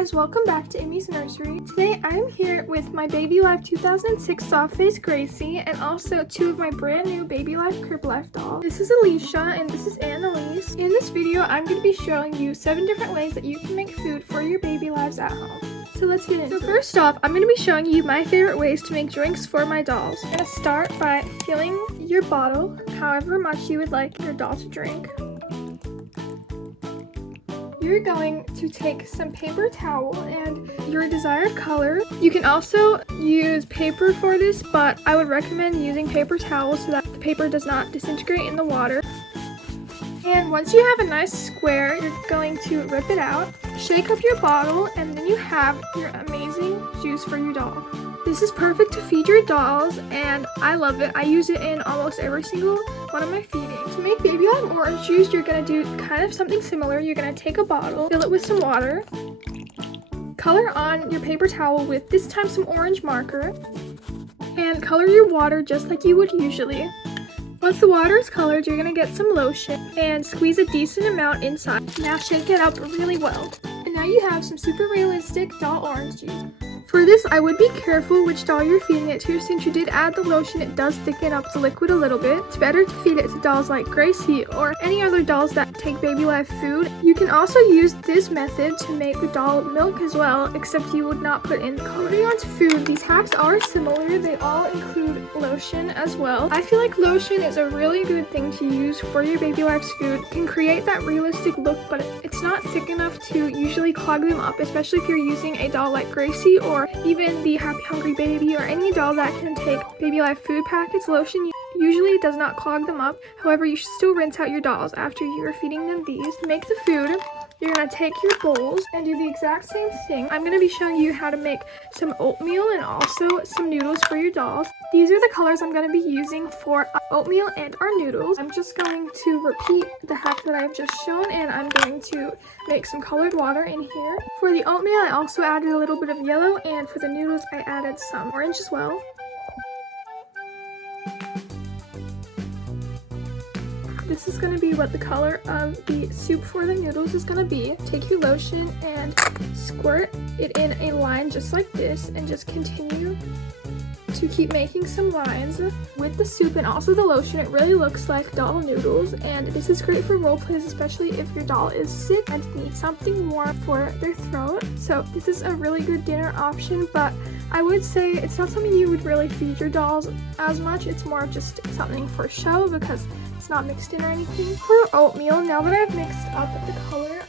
guys, welcome back to Immysnursery. Today I'm here with my Baby Life 2006 Soft Face Gracie and also two of my brand new Baby Life Crib Life dolls. This is Alicia and this is Annalise. In this video I'm going to be showing you 7 different ways that you can make food for your baby lives at home. So let's get into it. So first off, I'm going to be showing you my favorite ways to make drinks for my dolls. I'm going to start by filling your bottle however much you would like your doll to drink. You're going to take some paper towel and your desired color. You can also use paper for this, but I would recommend using paper towel so that the paper does not disintegrate in the water. And once you have a nice square, you're going to rip it out, shake up your bottle, and then you have your amazing juice for your doll. This is perfect to feed your dolls, and I love it. I use it in almost every single one of my feedings. To make Baby Life orange juice, you're going to do kind of something similar. You're going to take a bottle, fill it with some water, color on your paper towel with this time some orange marker, and color your water just like you would usually. Once the water is colored, you're going to get some lotion and squeeze a decent amount inside. Now shake it up really well. And now you have some super realistic doll orange juice. For this, I would be careful which doll you're feeding it to. Since you did add the lotion, it does thicken up the liquid a little bit. It's better to feed it to dolls like Gracie or any other dolls that take Baby Life food. You can also use this method to make the doll milk as well, except you would not put in the color. Moving on to food, these hacks are similar. They all include lotion as well. I feel like lotion is a really good thing to use for your Baby Life's food. It can create that realistic look, but it's not thick enough to usually clog them up, especially if you're using a doll like Gracie or even the Happy Hungry Baby or any doll that can take Baby Life food packets. Lotion usually does not clog them up. However, you should still rinse out your dolls after you are feeding them these. To make the food, you're going to take your bowls and do the exact same thing. I'm going to be showing you how to make some oatmeal and also some noodles for your dolls. These are the colors I'm going to be using for oatmeal and our noodles. I'm just going to repeat the hack that I've just shown, and I'm going to make some colored water in here. For the oatmeal, I also added a little bit of yellow, and for the noodles, I added some orange as well. This is going to be what the color of the soup for the noodles is going to be. Take your lotion and squirt it in a line just like this, and just continue to keep making some lines with the soup and also the lotion. It really looks like doll noodles, and this is great for role plays, especially if your doll is sick and needs something warm for their throat. So this is a really good dinner option, but I would say it's not something you would really feed your dolls as much. It's more just something for show because it's not mixed in or anything. For oatmeal, now that I've mixed up the color,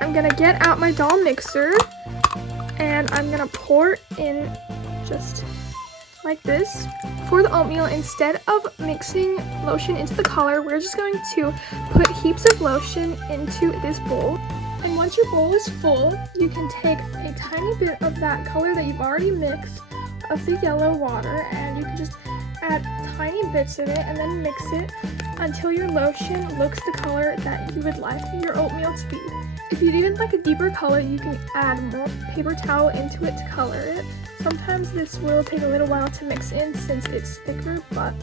I'm gonna get out my doll mixer and I'm gonna pour in just like this. For the oatmeal, instead of mixing lotion into the color, we're just going to put heaps of lotion into this bowl. And once your bowl is full, you can take a tiny bit of that color that you've already mixed of the yellow water, and you can just add tiny bits of it and then mix it until your lotion looks the color that you would like your oatmeal to be. If you'd even like a deeper color, you can add more paper towel into it to color it. Sometimes this will take a little while to mix in since it's thicker, but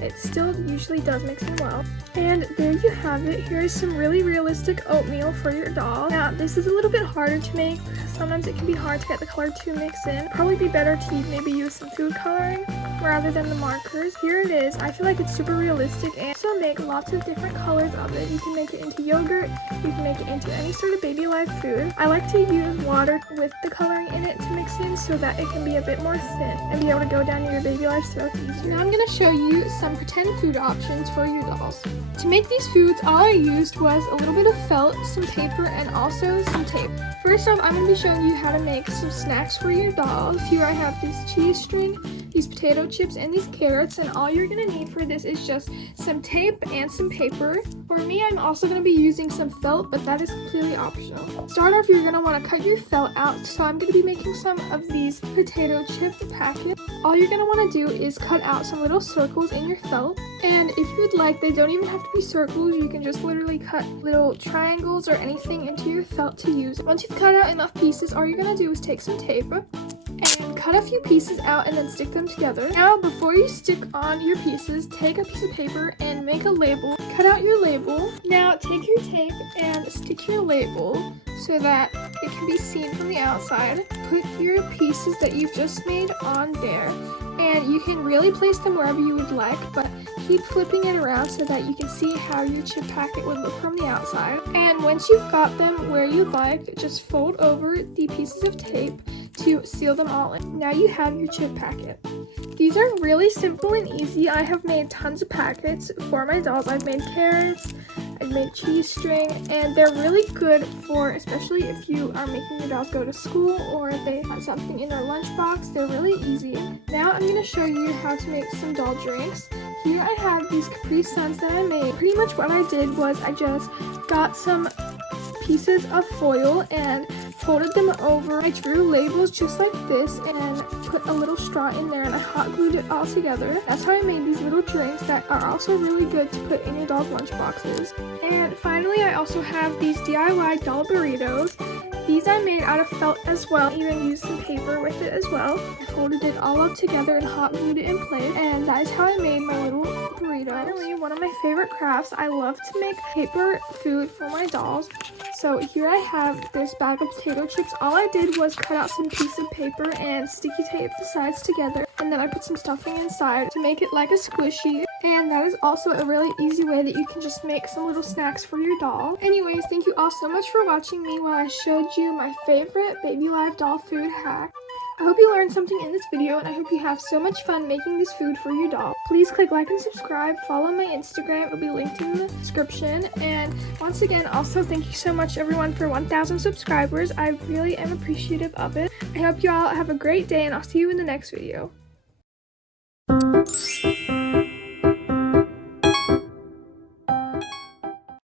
it still usually does mix in well. And there you have it. Here is some really realistic oatmeal for your doll. Now, this is a little bit harder to make because sometimes it can be hard to get the color to mix in. Probably be better to maybe use some food coloring rather than the markers. Here it is. I feel like it's super realistic, and also make lots of different colors of it. You can make it into yogurt, you can make it into any sort of Baby Life food. I like to use water with the coloring in it to mix in so that it can be a bit more thin and be able to go down your Baby Life throat easier. Now I'm going to show you some pretend food options for your dolls. To make these foods, all I used was a little bit of felt, some paper, and also some tape. First off, I'm going to be showing you how to make some snacks for your dolls. Here I have this cheese string, these potato chips, and these carrots, and all you're going to need for this is just some tape and some paper. For me, I'm also going to be using some felt, but that is completely optional. Start off, you're going to want to cut your felt out, so I'm going to be making some of these potato chip packets. All you're going to want to do is cut out some little circles in your felt, and if you would like, they don't even have to be circles. You can just literally cut little triangles or anything into your felt to use. Once you've cut out enough pieces, all you're going to do is take some tape and cut a few pieces out and then stick them together. Now, before you stick on your pieces, take a piece of paper and make a label. Cut out your label. Now, take your tape and stick your label so that it can be seen from the outside. Put your pieces that you've just made on there, and you can really place them wherever you would like, but keep flipping it around so that you can see how your chip packet would look from the outside. And once you've got them where you'd like, just fold over the pieces of tape to seal them all in. Now you have your chip packet. These are really simple and easy. I have made tons of packets for my dolls. I've made carrots, I've made cheese string, and they're really good for, especially if you are making your dolls go to school or if they have something in their lunchbox. They're really easy. Now I'm going to show you how to make some doll drinks. Here I have these Capri Suns that I made. Pretty much what I did was I just got some pieces of foil and folded them over. I drew labels just like this and put a little straw in there, and I hot glued it all together. That's how I made these little drinks that are also really good to put in your doll's lunch boxes. And finally, I also have these DIY doll burritos. These I made out of felt as well, even used some paper with it as well. I folded it all up together and hot glued it in place, and that is how I made my little burrito. Finally, one of my favorite crafts, I love to make paper food for my dolls. So here I have this bag of potato chips. All I did was cut out some piece of paper and sticky tape the sides together, and then I put some stuffing inside to make it like a squishy. And that is also a really easy way that you can just make some little snacks for your doll. Anyways, thank you all so much for watching me while I showed you my favorite Baby Live doll food hack. I hope you learned something in this video, and I hope you have so much fun making this food for your doll. Please click like and subscribe, follow my Instagram, it'll be linked in the description. And once again, also thank you so much everyone for 1,000 subscribers. I really am appreciative of it. I hope you all have a great day, and I'll see you in the next video.